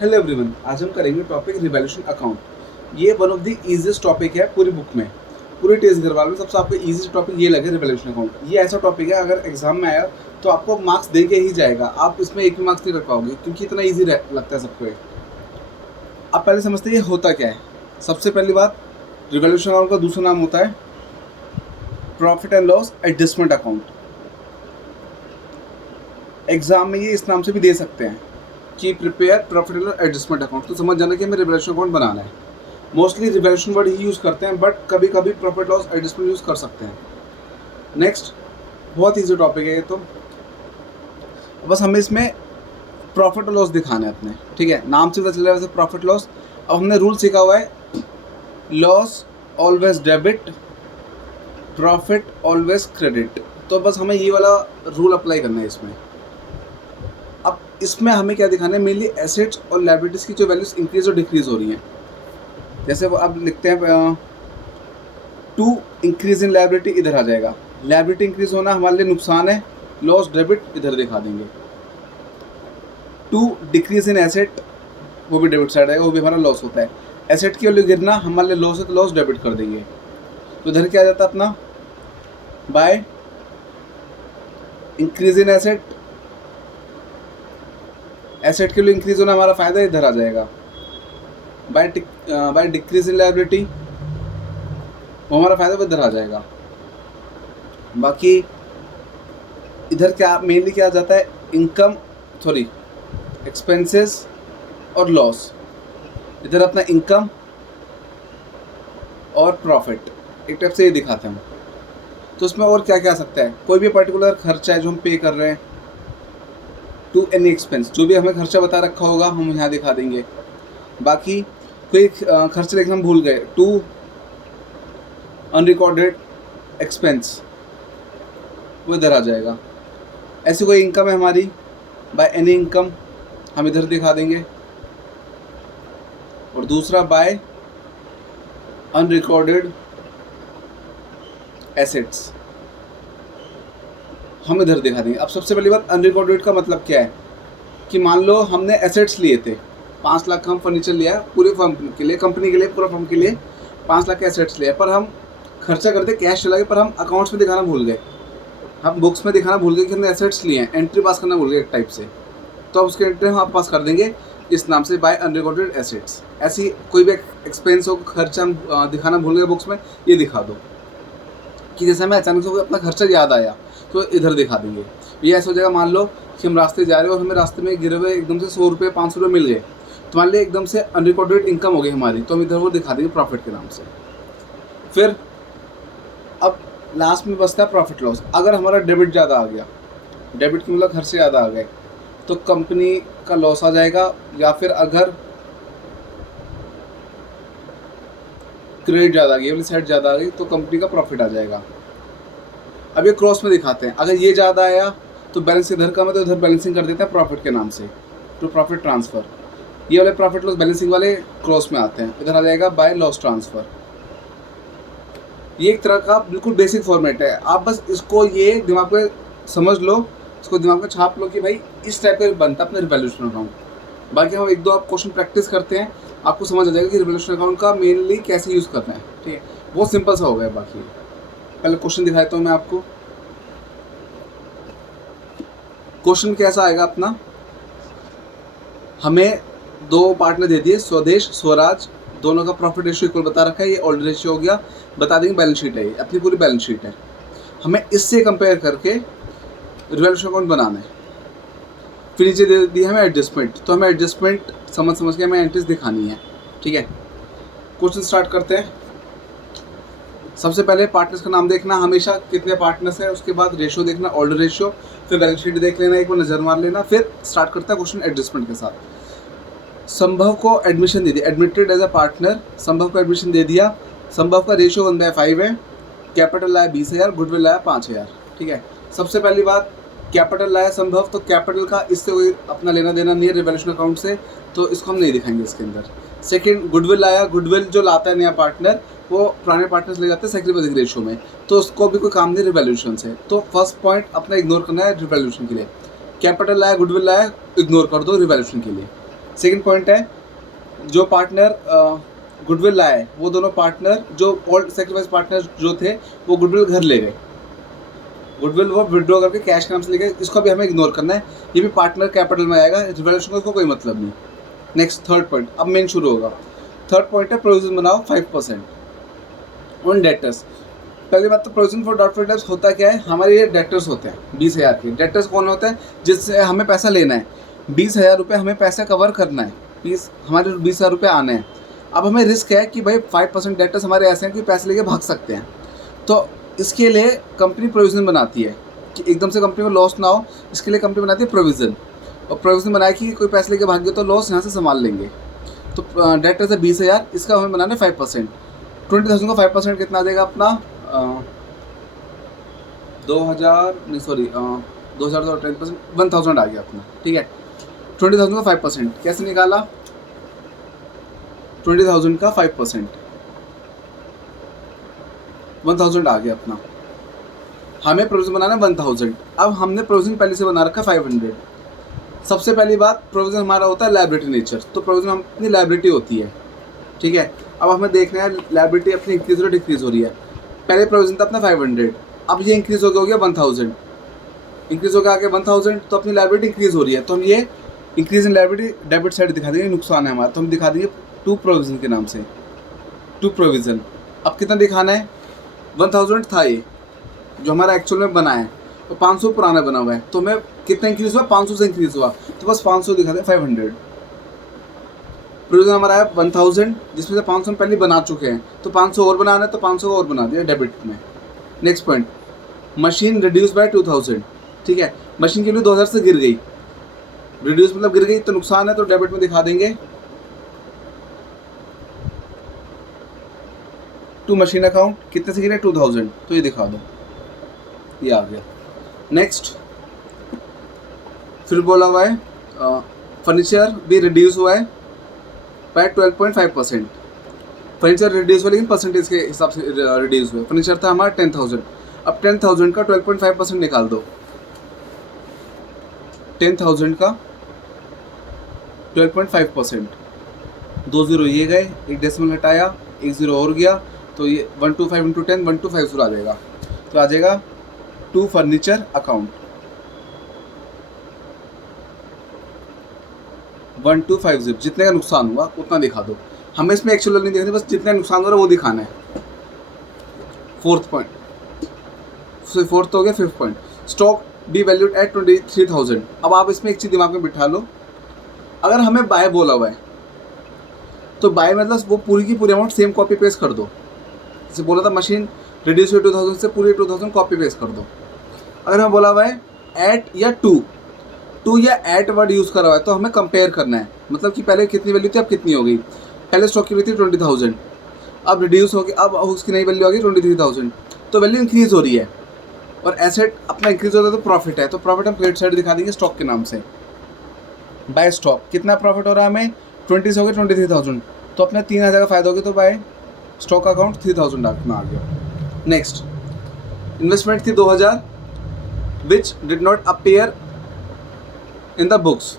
Hello everyone, आज हम करेंगे टॉपिक रिवैल्यूएशन अकाउंट। ये one of the easiest topic है पूरी बुक में। पूरे टेस्ट गरवाल में सबसे आपको इजी टॉपिक ये लगे रिवैल्यूएशन अकाउंट। ये ऐसा टॉपिक है अगर एग्जाम में आया तो आपको मार्क्स दे के ही जाएगा, आप इसमें एक भी मार्क्स नहीं रख पाओगे क्योंकि इतना ईजी लगता है सबको। आप पहले समझते हैं ये होता क्या है। सबसे पहली बात, रिवैल्यूएशन अकाउंट का दूसरा नाम होता है profit and loss adjustment account. Exam में ये इस नाम से भी दे सकते हैं कि prepare profit and loss adjustment account. तो समझ जाना कि हमें रिवैल्यूएशन अकाउंट बनाना है। मोस्टली रिवैल्यूएशन वर्ड ही यूज़ करते हैं, बट कभी कभी प्रॉफिट लॉस एडजस्टमेंट यूज़ कर सकते हैं। नेक्स्ट, बहुत ईजी टॉपिक है ये तो। बस हमें इसमें प्रॉफिट और लॉस दिखाना है अपने, ठीक है। नाम से पता चल रहा है वैसे प्रॉफिट लॉस। अब हमने रूल सीखा हुआ है, loss always debit, profit always credit. तो बस हमें ये वाला रूल अप्लाई करना है इसमें। अब इसमें हमें क्या दिखाना है, मेनली एसेट्स और लायबिलिटीज़ की जो वैल्यूज इंक्रीज और डिक्रीज हो रही हैं। जैसे वो अब लिखते हैं टू इंक्रीज इन लायबिलिटी, इधर आ जाएगा। लायबिलिटी इंक्रीज होना हमारे लिए नुकसान है, लॉस डेबिट इधर दिखा देंगे। टू डिक्रीज इन एसेट, वो भी डेबिट साइड है, वो भी हमारा लॉस होता है। एसेट की वैल्यू गिरना हमारे लिए लॉस है, तो लॉस डेबिट कर देंगे। तो इधर क्या आ जाता है अपना, by increase in asset, asset के लिए इंक्रीज होना हमारा फायदा, इधर आ जाएगा। बाय डिक्रीज इन लायबिलिटी, वो हमारा फायदा इधर आ जाएगा। बाकी इधर क्या मेनली क्या आ जाता है, इनकम सॉरी एक्सपेंसेस और लॉस। इधर अपना इनकम और प्रॉफिट एक टाइप से ये दिखाते हैं हम। तो उसमें और क्या क्या आ सकता है, कोई भी पर्टिकुलर खर्चा है जो हम पे कर रहे हैं, टू एनी एक्सपेंस, जो भी हमें खर्चा बता रखा होगा हम यहाँ दिखा देंगे। बाकी कोई खर्च लिखना हम भूल गए, टू अनरिकॉर्डेड एक्सपेंस, वो इधर आ जाएगा। ऐसी कोई इनकम है हमारी, बाय एनी इनकम, हम इधर दिखा देंगे। और दूसरा बाय अनरिकॉर्डेड एसेट्स, हम इधर दिखा देंगे। अब सबसे पहली बात, अनरिकॉर्डेड का मतलब क्या है कि मान लो हमने एसेट्स लिए थे, 5 लाख का हम फर्नीचर लिया पूरी फर्म के लिए, कंपनी के लिए, पूरा फर्म के लिए 5 लाख के एसेट्स लिया, पर हम खर्चा करते कैश चला गया, पर हम अकाउंट्स में दिखाना भूल गए, हम बुक्स में दिखाना भूल गए कि हमने एसेट्स लिए हैं, एंट्री पास करना भूल गए एक टाइप से। तो अब उसके एंट्री हम पास कर देंगे इस नाम से, बाय अनरिकॉर्डेड एसेट्स। ऐसी कोई भी एक्सपेंस हो, खर्चा हम दिखाना भूल गए बुक्स में, ये दिखा दो। कि जैसे हमें अचानक से अपना खर्चा याद आया तो इधर दिखा देंगे। ये ऐसा हो जाएगा, मान लो कि हम रास्ते जा रहे हो और हमें रास्ते में गिरे हुए एकदम से 100 रुपये 500 रुपये मिल गए, तो मान लिया एकदम से अनरिकॉर्डेड इनकम हो गई हमारी, तो हम इधर वो दिखा देंगे प्रॉफिट के नाम से। फिर अब लास्ट में बचता है प्रॉफिट लॉस। अगर हमारा डेबिट ज़्यादा आ गया, डेबिट की मतलब खर्चे ज़्यादा आ गए, तो कंपनी का लॉस आ जाएगा। या फिर अगर क्रेडिट ज़्यादा आ गई, वाली साइड ज़्यादा आ गई, तो कंपनी का प्रॉफिट आ जाएगा। अब ये क्रॉस में दिखाते हैं, अगर ये ज़्यादा आया तो बैलेंस इधर कम है, तो इधर बैलेंसिंग कर देते हैं प्रॉफिट के नाम से, टू प्रॉफिट ट्रांसफ़र। ये वाले प्रॉफिट लॉस बैलेंसिंग वाले क्रॉस में आते हैं, इधर आ जाएगा बाय लॉस ट्रांसफ़र। ये एक तरह का बिल्कुल बेसिक फॉर्मेट है, आप बस इसको ये दिमाग में समझ लो, इसको दिमाग में छाप लो कि भाई इस टाइप का बनता है अपना रिवैल्यूएशन अकाउंट। बाकी हम एक दो आप क्वेश्चन प्रैक्टिस करते हैं, आपको समझ आ जाएगा कि रिवैल्यूएशन अकाउंट का मेनली कैसे यूज़ करना है, ठीक है। बहुत सिंपल सा हो गया। बाकी पहले क्वेश्चन दिखा देता हूँ मैं आपको। क्वेश्चन कैसा आएगा अपना, हमें 2 पार्टनर दे दिए, स्वदेश स्वराज, दोनों का प्रॉफिट रेशियो इक्वल बता रखा है, ये ओल्ड रेशियो हो गया, बता देंगे बैलेंस शीट है, ये अपनी पूरी बैलेंस शीट है। हमें इससे कंपेयर करके रिवैल्यूएशन अकाउंट बनाना है। फिर नीचे दे दी हमें एडजस्टमेंट, तो हमें एडजस्टमेंट समझ के हमें एंट्रीज दिखानी है, ठीक है। क्वेश्चन स्टार्ट करते हैं। सबसे पहले पार्टनर्स का नाम देखना, हमेशा कितने पार्टनर्स हैं, उसके बाद रेशियो देखना, ऑल्डर रेशियो, फिर बैलेंस शीट देख लेना, एक बार नज़र मार लेना। फिर स्टार्ट करता है क्वेश्चन एडजस्टमेंट के साथ। संभव को एडमिशन दे दी, admitted as a partner, Sambhav को एडमिशन दे दिया। संभव का रेशियो 1/5 है, कैपिटल लाया 20,000, गुडविल लाया 5,000, ठीक है। सबसे पहली बात, कैपिटल लाया संभव, तो कैपिटल का इससे कोई अपना लेना देना नहीं है रिवैल्यूएशन अकाउंट से, तो इसको हम नहीं दिखाएंगे इसके अंदर। सेकंड, गुडविल लाया, गुडविल जो लाता है नया पार्टनर वो पुराने पार्टनर्स ले जाते हैं सेक्रीफाइसिंग रेशियो में, तो उसको भी कोई काम नहीं रिवैल्यूएशन से। तो फर्स्ट पॉइंट अपना इग्नोर करना है रिवैल्यूएशन के लिए। कैपिटल लाया, गुडविल लाया, इग्नोर कर दो रिवैल्यूएशन के लिए। सेकंड पॉइंट है जो पार्टनर गुडविल लाए वो दोनों पार्टनर जो ओल्ड सेक्रीफाइस पार्टनर जो थे वो गुडविल घर ले गए, गुडविल वो विड्रॉ करके कैश के नाम से ले गए, इसको भी हमें इग्नोर करना है, ये भी पार्टनर कैपिटल में आएगा, रिवैल्यूएशन का इसको कोई मतलब नहीं। नेक्स्ट थर्ड पॉइंट, अब मेन शुरू होगा। थर्ड पॉइंट है प्रोविजन बनाओ 5% ऑन डेटर्स। पहली बात तो प्रोविजन फॉर डाउटफुल डेट्स होता क्या है, हमारे ये डेटर्स होते हैं 20,000 के। डेटर्स कौन होता है, जिससे हमें पैसा लेना है, 20,000 रुपये हमें पैसा कवर करना है, हमारे 20,000 रुपये आने हैं। अब हमें रिस्क है कि भाई 5% डेटर्स हमारे ऐसे हैं कि पैसे लेके भाग सकते हैं, तो इसके लिए कंपनी प्रोविज़न बनाती है कि एकदम से कंपनी को लॉस ना हो, इसके लिए कंपनी बनाती है प्रोविज़न, और प्रोविज़न बनाए कि कोई पैसे लेके भाग गया तो लॉस यहाँ से संभाल लेंगे। तो डेटर्स है 20,000, इसका हमें बनाना है 5%। 20,000 का 5% कितना आ जाएगा अपना 2,000 तो 10%, 1,000 आ गया अपना, ठीक है। 20,000 का 5% कैसे निकाला, 20,000 का 5% 1,000 आ गया अपना। हमें प्रोविजन बनाना है 1,000। अब हमने प्रोविजन पहले से बना रखा 500। सबसे पहली बात, प्रोविजन हमारा होता है लायबिलिटी नेचर, तो प्रोविजन अपनी लायबिलिटी होती है, ठीक है। अब हमें देखना है लायबिलिटी अपनी इंक्रीज और डिक्रीज हो रही है। पहले प्रोविजन था अपना 500, अब ये इंक्रीज हो गया 1,000, इंक्रीज हो गया आगे 1,000, तो अपनी लायबिलिटी इंक्रीज हो रही है, तो हम ये increase in liability debit side दिखा देंगे, नुकसान है हमारा, तो हम दिखा देंगे टू प्रोविजन के नाम से, टू प्रोविजन। अब कितना दिखाना है, 1,000 था ये जो हमारा एक्चुअल में बना है, और 500 पुराना बना हुआ है, तो हमें कितना इंक्रीज हुआ, 500 से इंक्रीज हुआ, तो बस 500 दिखा दें 500। प्रोविजन हमारा है 1,000, जिसमें से 500 पहले बना चुके हैं, तो 500 और बनाना है, तो 500 और बना दिया डेबिट में। Next point, machine reduce by 2,000, ठीक है, मशीन की वैल्यू 2,000 से गिर गई, रिड्यूस मतलब गिर गई, तो नुकसान है, तो डेबिट में दिखा देंगे टू मशीन अकाउंट, कितने से गिरे 2,000, तो ये दिखा दो, ये आ गया। नेक्स्ट फिर बोला हुआ है फर्नीचर भी रिड्यूस हुआ है बाय 12.5%। फर्नीचर रिड्यूस हुआ लेकिन परसेंटेज के हिसाब से रिड्यूस हुआ। फर्नीचर था हमारा 10,000, अब 10,000 का 12.5% निकाल दो, 10,000 का 12.5%, 2 0 ये गए, एक डेसिमल हटाया, एक 0 और गया, तो ये 125 इंटू 10 125 आ जाएगा, तो आ जाएगा टू फर्नीचर अकाउंट 1250। जितने का नुकसान हुआ उतना दिखा दो, हमें इसमें एक्चुअल नहीं दिखानी, बस जितना नुकसान हो रहा है वो दिखाना है। फोर्थ पॉइंट, फोर्थ हो गया। Fifth point, stock be valued at 23,000। अब आप इसमें एक चीज़ दिमाग में बिठा लो, अगर हमें बाय बोला हुआ है तो बाय मतलब वो पूरी की पूरी अमाउंट सेम कॉपी पेस्ट कर दो, जैसे बोला था मशीन रिड्यूस हुई 2,000 से, पूरी 2,000 कॉपी पेस्ट कर दो। अगर हमें बोला हुआ है एट या टू या एट वर्ड यूज़ करा हुआ है, तो हमें कंपेयर करना है, मतलब कि पहले कितनी वैल्यू थी अब कितनी हो गई। पहले स्टॉक की वैल्यू थी 20,000, अब रिड्यूस हो गई, अब उसकी नई वैल्यू आ गई 23,000, तो वैल्यू इंक्रीज़ हो रही है, और एसेट अपना इंक्रीज होता है तो प्रॉफिट है, तो प्रॉफिट हम क्रेडिट साइड दिखा देंगे स्टॉक के नाम से। बाय स्टॉक कितना प्रॉफिट हो रहा है हमें, 20 से हो गया 23,000, तो अपने 3,000 का फायदा हो गया, तो बाय स्टॉक अकाउंट 3,000 अपना आ गया। नेक्स्ट, इन्वेस्टमेंट थी 2,000 which did not appear in the books.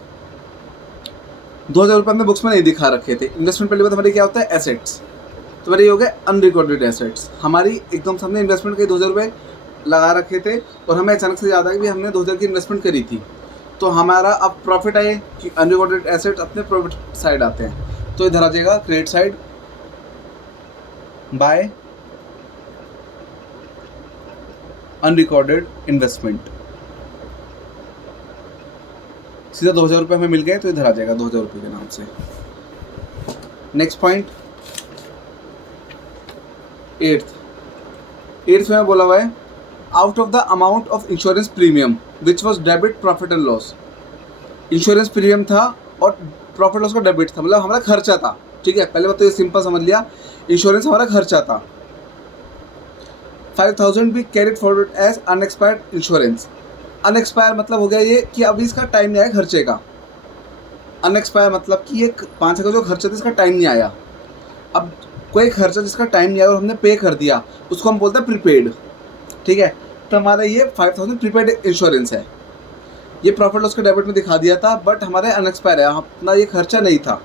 2,000 रुपये हमने बुक्स में नहीं दिखा रखे थे। इन्वेस्टमेंट पहले बात हमारी क्या होता है, एसेट्स, तो हमारे ये हो गए अनरिकॉर्डेड एसेट्स। हमारी एकदम से हमने इन्वेस्टमेंट के 2,000 रुपये लगा रखे थे, और हमें अचानक से याद आया कि हमने 2,000 की इन्वेस्टमेंट करी थी, तो हमारा अब प्रॉफिट आए कि अनरिकॉर्डेड एसेट अपने प्रॉफिट साइड आते हैं, तो इधर आ जाएगा credit side by unrecorded investment. सीधा 2,000 रुपये हमें मिल गए, तो इधर आ जाएगा 2,000 रुपये के नाम से। नेक्स्ट पॉइंट, एट्थ में बोला हुआ है out of the amount of insurance premium which was debit profit and loss. Insurance premium था और प्रॉफिट लॉस का डेबिट था, मतलब हमारा खर्चा था, ठीक है। पहले बात तो ये सिंपल समझ लिया, इंश्योरेंस हमारा खर्चा था। 5,000 भी carried forward as unexpired insurance. Unexpire मतलब हो गया ये कि अभी इसका टाइम नहीं आया खर्चे का। अनएक्सपायर मतलब कि ये 5,000 का जो खर्चा था इसका टाइम नहीं आया। अब कोई खर्चा जिसका टाइम नहीं आया और हमने पे कर दिया, उसको हम बोलते हैं प्रीपेड, ठीक है। तो हमारा ये 5,000 प्रीपेड इंश्योरेंस है। ये प्रॉफिट लॉस का डेबिट में दिखा दिया था, बट हमारे अनएक्सपायर है, अपना ये खर्चा नहीं था,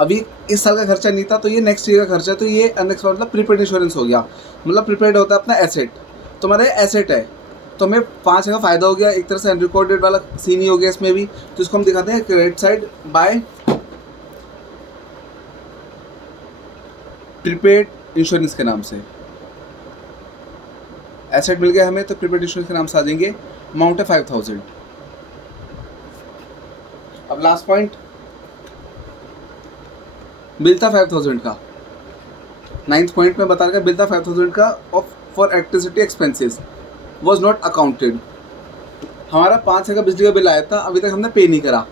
अभी इस साल का खर्चा नहीं था, तो ये नेक्स्ट ईयर का खर्चा है, तो ये अनएक्सपायर मतलब प्रीपेड इंश्योरेंस हो गया। मतलब प्रीपेड होता है अपना एसेट, तो हमारे एसेट है, तो हमें 5 का फ़ायदा हो गया, एक तरह से अनरिकॉर्डेड वाला सीन ही हो गया इसमें भी। तो इसको हम दिखाते हैं credit side by prepaid insurance के नाम से। एसेट मिल गया हमें, तो प्रीपेड इंश्योरेंस के नाम से आ जाएंगे। अमाउंट है 5000। अब लास्ट पॉइंट, बिल था 5000 का, 9th पॉइंट में बता रहा बिल था 5000 का of for electricity expenses was not accounted. हमारा 5 का बिजली का बिल आया था, अभी तक हमने पे नहीं करा,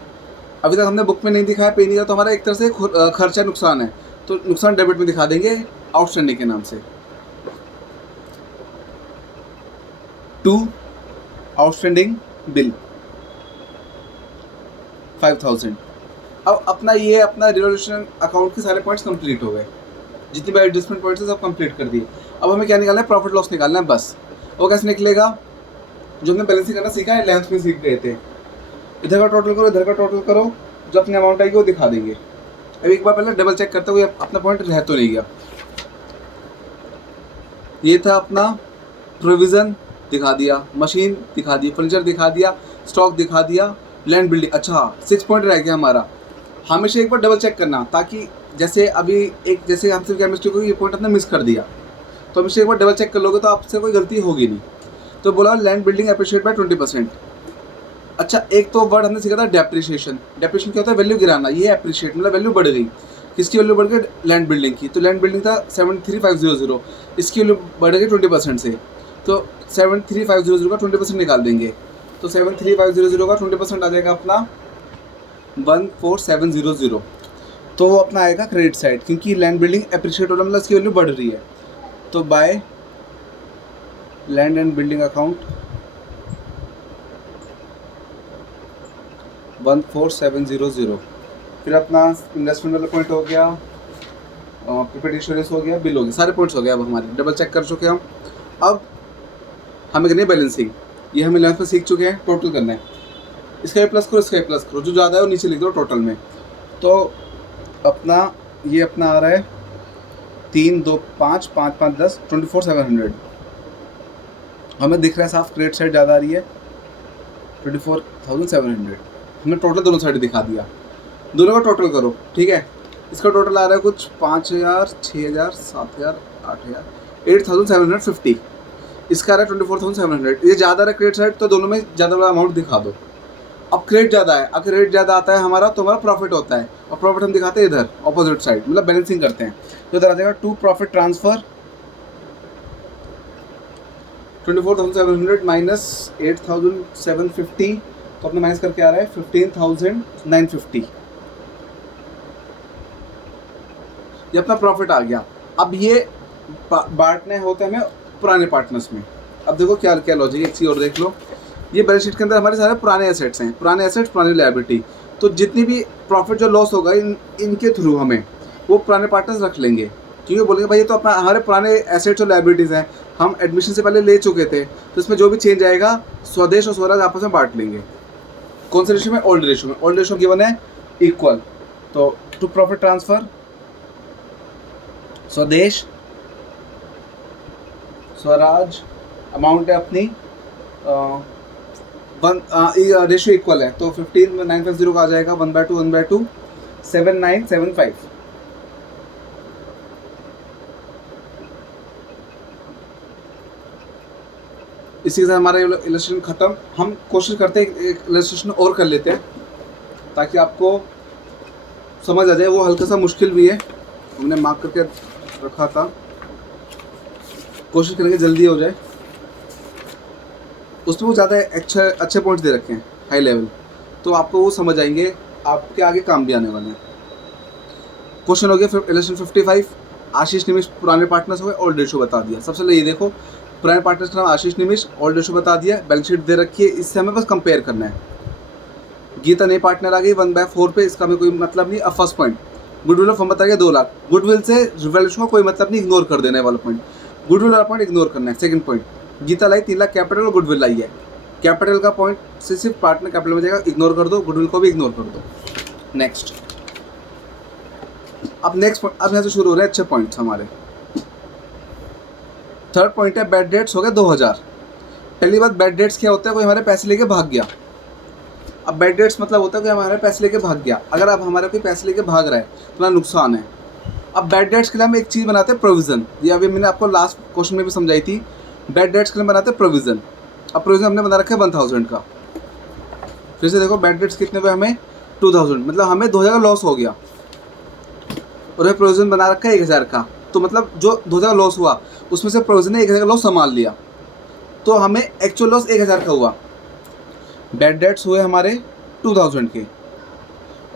अभी तक हमने बुक में नहीं दिखाया, पे नहीं करा, तो हमारा एक तरह से खर्चा नुकसान है, तो नुकसान डेबिट में दिखा देंगे आउटस्टैंडिंग के नाम से। 2 आउटस्टैंडिंग बिल 5000। अब अपना ये अपना रिवोल्यूशन अकाउंट के सारे पॉइंट्स कंप्लीट हो गए, जितनी भी एडजस्टमेंट पॉइंट्स है सब कंप्लीट कर दिए। अब हमें क्या निकालना है, प्रॉफिट लॉस निकालना है बस। वो कैसे निकलेगा, जो हमने बैलेंसिंग करना सीखा है, 11th में सीख गए थे। इधर का टोटल करो, इधर का टोटल करो, जो अपनी अमाउंट आएगी वो दिखा देंगे। अब एक बार पहले डबल चेक करते हुए अपना पॉइंट रह तो नहीं गया। ये था अपना प्रोविज़न दिखा दिया, मशीन दिखा दी, फर्नीचर दिखा दिया, स्टॉक दिखा दिया, लैंड बिल्डिंग। अच्छा 6 पॉइंट रह गया हमारा, हमेशा एक बार डबल चेक करना, ताकि जैसे अभी एक जैसे हमसे क्या मिस्टेक होगी, ये पॉइंट आपने मिस कर दिया, तो हमेशा एक बार डबल चेक कर लोगे तो आपसे कोई गलती होगी नहीं। तो बोला लैंड बिल्डिंग अप्रिशिएट बाय 20%। अच्छा एक तो वर्ड हमने सीखा था डेप्रिशिएशन। डेप्रिशिएशन क्या होता है, वैल्यू गिराना, ये अप्रिशिएट मतलब वैल्यू बढ़ गई। किसकी वैल्यू बढ़ गई, लैंड बिल्डिंग की। तो लैंड बिल्डिंग था 73500, इसकी वैल्यू बढ़ गई 20% से, तो 73500 का 20% निकाल देंगे, तो 73500 का 20% आ जाएगा अपना 14700। तो वो अपना आएगा क्रेडिट साइड, क्योंकि लैंड बिल्डिंग अप्रिशिएट हो रहा मतलब इसकी वैल्यू बढ़ रही है। तो by land and building account 14700। फिर अपना इन्वेस्टमेंट वाला पॉइंट हो गया, प्रीपेड इंश्योरेंस हो गया, बिल हो गया, सारे पॉइंट्स हो गए। अब हमारे डबल चेक कर चुके हम। अब हमें करनी है बैलेंसिंग, ये हमें 11th में सीख चुके हैं। टोटल करना है, इसका भी प्लस करो, इसका भी प्लस करो, जो ज़्यादा है वो नीचे लिख दो टोटल में। तो अपना ये अपना आ रहा है 3 2 5 5 5 10 24,700। हमें दिख रहा है साफ क्रेडिट साइड ज़्यादा आ रही है 24,700। हमने टोटल दोनों साइड दिखा दिया, दोनों का टोटल करो, ठीक है। इसका टोटल आ रहा है कुछ 5,000 6,000 7,000 8,000 8,750। इसका आ रहा है 24,700। ये ज़्यादा है क्रेडिट साइड, तो दोनों में ज़्यादा वाला अमाउंट दिखा दो। अब क्रेडिट ज़्यादा है, अगर क्रेडिट ज़्यादा आता है हमारा, तो हमारा प्रॉफिट होता है, और प्रॉफिट हम दिखाते हैं इधर ऑपोजिट साइड, मतलब बैलेंसिंग करते हैं। तो इधर आ जाएगा 2 प्रॉफिट ट्रांसफ़र 24,700 माइनस 8,750, तो अपने माइनस करके आ रहा है 15,950। ये अपना प्रॉफिट आ गया। अब ये बांटने होते हैं हमें पुराने पार्टनर्स में। अब देखो क्या क्या लॉजिक है, एक चीज़ और देख लो। ये बैलेंस शीट के अंदर हमारे सारे पुराने एसेट्स हैं, पुराने एसेट्स पुरानी लायबिलिटी। तो जितनी भी प्रॉफिट जो लॉस होगा इनके थ्रू हमें वो पुराने पार्टनर्स रख लेंगे, क्योंकि बोलेंगे भाई ये तो अपना हमारे पुराने एसेट्स और लायबिलिटीज़ हैं, हम एडमिशन से पहले ले चुके थे, तो इसमें जो भी चेंज आएगा स्वदेश और स्वराज आपस में बांट लेंगे। कौन से रेशो में, ओल्ड रेशो में। ओल्ड रेशो गिवन है इक्वल, तो टू प्रॉफिट ट्रांसफ़र स्वदेश स्वराज, अमाउंट है अपनी रेशियो इक्वल है, तो 15,950 का आ जाएगा 1/2 1/2 7,975। इसी के साथ हमारा इलस्ट्रेशन ख़त्म। हम कोशिश करते हैं एक इलस्ट्रेशन और कर लेते हैं, ताकि आपको समझ आ जाए। वो हल्का सा मुश्किल भी है, हमने मार्क करके रखा था, कोशिश करेंगे जल्दी हो जाए। उसमें वो ज़्यादा अच्छे पॉइंट्स दे रखे हैं हाई लेवल, तो आपको वो समझ आएंगे, आपके आगे काम भी आने वाले हैं। क्वेश्चन हो गया इलेक्शन 55। आशीष निमिष पुराने पार्टनर्स हो गए, ओल्ड रेशो बता दिया। सबसे पहले ये देखो, पुराने पार्टनर्स का नाम आशीष निमिष, ओल्ड रेशो बता दिया, बैलेंस शीट दे रखी है, इससे हमें बस कंपेयर करना है। गीता नई पार्टनर आ गई 1/4 पे, इसका हमें कोई मतलब नहीं। अब फर्स्ट पॉइंट गुडविल ऑफ हम बताएंगे 2 लाख, गुडविल से रिवैल्यूएशन का कोई मतलब नहीं, इग्नोर कर देना है वाला पॉइंट, गुडविल वाला पॉइंट इग्नोर करना है। सेकंड पॉइंट, गीता लाई 3 लाख कैपिटल और गुडविल लाई है, कैपिटल का पॉइंट से सिर्फ पार्टनर कैपिटल में जाएगा, इग्नोर कर दो, गुडविल को भी इग्नोर कर दो। नेक्स्ट, अब नेक्स्ट अब यहाँ से शुरू हो रहे हैं अच्छे पॉइंट्स हमारे। थर्ड पॉइंट है बैड डेट्स हो गए 2000। पहली बात, बैड डेट्स क्या होता है, कोई हमारे पैसे लेके भाग गया। अब बैड डेट्स मतलब होता है कि हमारे पैसे लेके भाग गया। अगर आप हमारे कोई पैसे लेके भाग रहा है तो ना नुकसान है। अब बैड डेट्स के लिए हम एक चीज़ बनाते हैं, प्रोविज़न। ये अभी मैंने आपको लास्ट क्वेश्चन में भी समझाई थी। बैड डेट्स के लिए बनाते हैं प्रोविज़न। अब प्रोविज़न हमने बना रखा है 1000 का। फिर से देखो, बैड डेट्स कितने पे हमें 2000, मतलब हमें 2000 का लॉस हो गया और ये प्रोविज़न बना रखा है 1000 का। तो मतलब जो 2000 का लॉस हुआ उसमें से प्रोविज़न ने 1000 का लॉस संभाल लिया, तो हमें एक्चुअल लॉस 1000 का हुआ। बैड डेट्स हुए हमारे 2000 के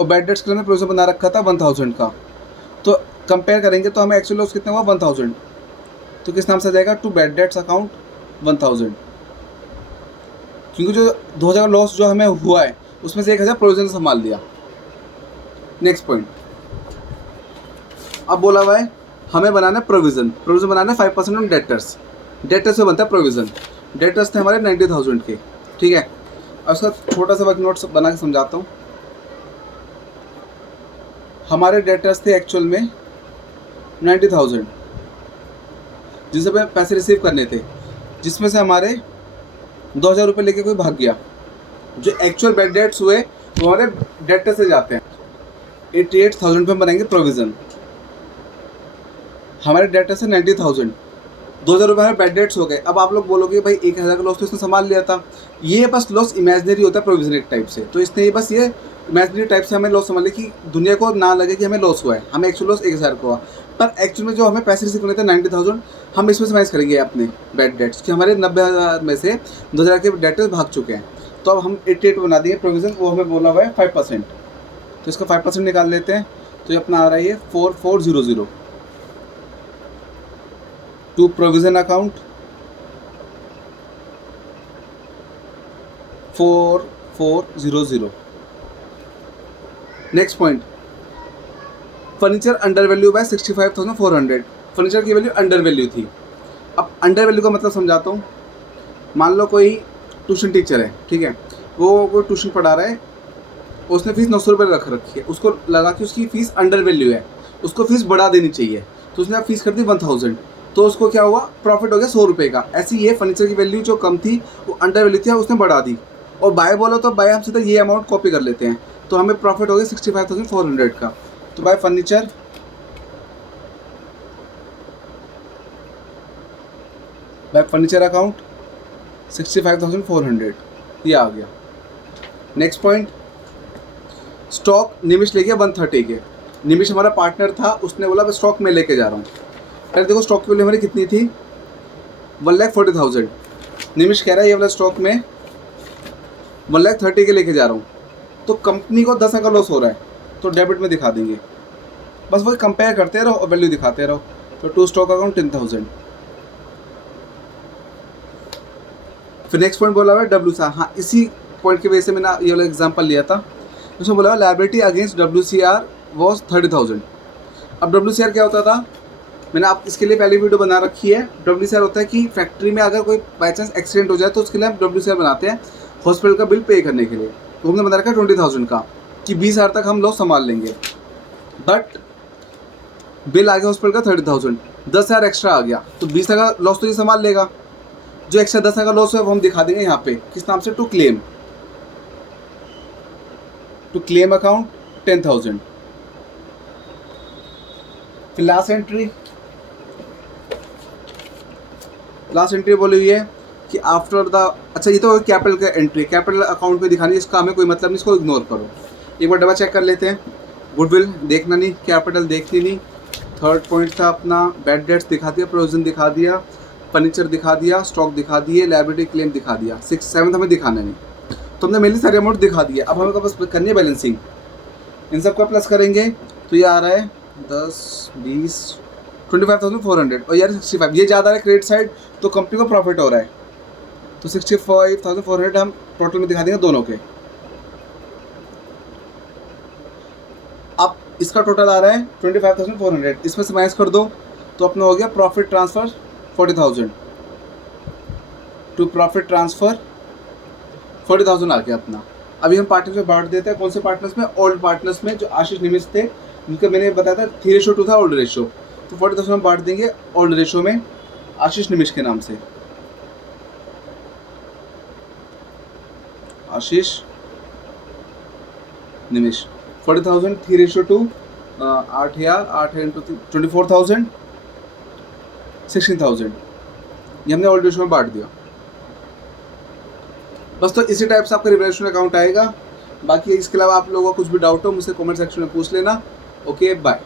और बैड डेट्स के लिए प्रोविज़न बना रखा था 1000 का। तो कंपेयर करेंगे तो हमें एक्चुअल लॉस कितना हुआ 1000। तो किस नाम से जाएगा, टू बैड डेट्स अकाउंट 1000, क्योंकि जो 2000 का लॉस जो हमें हुआ है उसमें से 1000 प्रोविज़न संभाल लिया। नेक्स्ट पॉइंट, अब बोला हुआ है हमें बनाना है प्रोविज़न। प्रोविज़न बनाना है 5% ऑन डेटर्स। डेटर्स से बनता है प्रोविज़न। डेटर्स थे हमारे 90,000 के, ठीक है। अब उसका छोटा सा वर्क नोट्स बना के समझाता हूँ। हमारे डेटर्स थे एक्चुअल में 90,000 जिससे पे पैसे रिसीव करने थे, जिसमें से हमारे 2000 रुपये लेके कोई भाग गया। जो एक्चुअल बैड डेट्स हुए वो हमारे डेटर से जाते हैं। 88,000 पे बनाएंगे प्रोविज़न। हमारे डेटर से 90,000, 2000 रुपये हमारे बैड डेट्स हो गए। अब आप लोग बोलोगे भाई 1000 का लॉस तो इसने संभाल लिया था। ये बस लॉस इमेजिनरी होता है प्रोविजन एक टाइप से, तो इसने बस ये इमेजिनरी टाइप से हमें लॉस संभाले कि दुनिया को ना लगे कि हमें लॉस हुआ है। हमें एक्चुअल लॉस 1000 का हुआ, पर एक्चुअल में जो हमें पैसे रिसीव करने थे 90,000, हम इसमें से माइनस करेंगे अपने बैड डेट्स कि हमारे 90,000 में से 2000 के डेट्स भाग चुके हैं। तो अब हम 88 बना दिए प्रोविज़न, वो हमें बोला हुआ है 5%। तो इसका 5% निकाल लेते हैं। तो ये अपना आ रहा है ये 4400 to provision account 4400। Next point, furniture under value by 65,400। Furniture की वैल्यू अंडर वैल्यू थी। अब अंडर वैल्यू का मतलब समझाता हूँ। मान लो कोई ट्यूशन टीचर है, ठीक है, वो कोई ट्यूशन पढ़ा रहा है, उसने फीस 900 रुपये रख रखी है। उसको लगा कि उसकी फ़ीस अंडर वैल्यू है, उसको फ़ीस बढ़ा देनी चाहिए, तो उसने फ़ीस कर दी 1000। तो उसको क्या हुआ, प्रॉफिट हो गया 100 रुपये का। ऐसे ये फर्नीचर की वैल्यू जो कम थी वो अंडर वैल्यू थी, उसने बढ़ा दी। और बाय बोलो तो बाय हम सीधा ये अमाउंट कॉपी कर लेते हैं, तो हमें प्रॉफिट हो गया 65,400 का। तो बाय फर्नीचर अकाउंट 65,400 ये आ गया। नेक्स्ट पॉइंट, स्टॉक निमिष ले गया 130 के। निमिष हमारा पार्टनर था, उसने बोला मैं स्टॉक में लेके जा रहा हूँ। पहले देखो स्टॉक की वैल्यू हमारी कितनी थी, 1,40,000। निमिष कह रहा है ये वाला स्टॉक में 1,30,000 के लेके जा रहा हूँ। तो कंपनी को 10 का लॉस हो रहा है, तो डेबिट में दिखा देंगे। बस वही कंपेयर करते रहो और वैल्यू दिखाते रहो। तो टू स्टॉक अकाउंट 10,000। फिर नेक्स्ट पॉइंट बोला हुआ है WCR। हाँ, इसी पॉइंट की वजह से मैंने ये वाला एग्जाम्पल लिया था। उसमें बोला हुआ लायबिलिटी अगेंस्ट WCR वॉज 30,000। अब WCR क्या होता था, मैंने आप इसके लिए पहले वीडियो बना रखी है। WCR होता है कि फैक्ट्री में अगर कोई बाई चांस एक्सीडेंट हो जाए तो उसके लिए हम WCR बनाते हैं, हॉस्पिटल का बिल पे करने के लिए। तो हमने बना रखा है 20,000 का कि 20,000 तक हम लॉस संभाल लेंगे। बट बिल आ गया हॉस्पिटल का 30,000, 10,000 एक्स्ट्रा आ गया, तो 20,000 का लॉस तो ये संभाल लेगा। जो एक्स्ट्रा 10,000 का लॉस है वो हम दिखा देंगे यहाँ पे, किस नाम से, टू क्लेम अकाउंट 10,000। फिर लास्ट एंट्री बोली हुई है कि आफ्टर द, अच्छा ये तो कैपिटल का एंट्री, कैपिटल अकाउंट पे दिखानी है, इसका हमें कोई मतलब नहीं, इसको इग्नोर करो। एक बार डबल चेक कर लेते हैं। गुडविल देखना नहीं, कैपिटल देखनी नहीं। थर्ड पॉइंट था अपना बैड डेट्स दिखा दिया, प्रोविजन दिखा दिया, फर्नीचर दिखा दिया, स्टॉक दिखा दिए, लायबिलिटी क्लेम दिखा दिया। 7 हमें दिखाना नहीं, तो हमने मेनली सारे अमाउंट दिखा दिया। अब हमें बस करनी है बैलेंसिंग। इन सबका प्लस करेंगे तो ये आ रहा है 10, 20, 25,400 और यार 65, ये ज़्यादा है क्रेडिट साइड, तो कंपनी को प्रॉफिट हो रहा है। तो 65,400 हम टोटल में दिखा देंगे दोनों के। अब इसका टोटल आ रहा है 25,400, इसमें से माइनस कर दो तो अपना हो गया profit transfer 40,000 to profit transfer 40,000 आ गया अपना। अभी हम पार्टनर्स में बांट देते हैं, कौन से पार्टनर्स में? ओल्ड पार्टनर्स में, जो आशीष निमिष थे, उनका मैंने बताया था 3:2 था ओल्ड रेशियो, तो 40,000 हम बांट देंगे ओल्ड रेशियो में आशीष निमिष के नाम से। आशीष निमिष 40,000 3:2, 8 या 8 इंटू 24,000, 16,000, ये हमने ओल्ड रेशियो में बांट दिया। बस तो इसी टाइप से आपका रिवैल्यूएशन अकाउंट आएगा। बाकी इसके अलावा आप लोगों को कुछ भी डाउट हो मुझसे कमेंट सेक्शन में पूछ लेना। Okay, bye.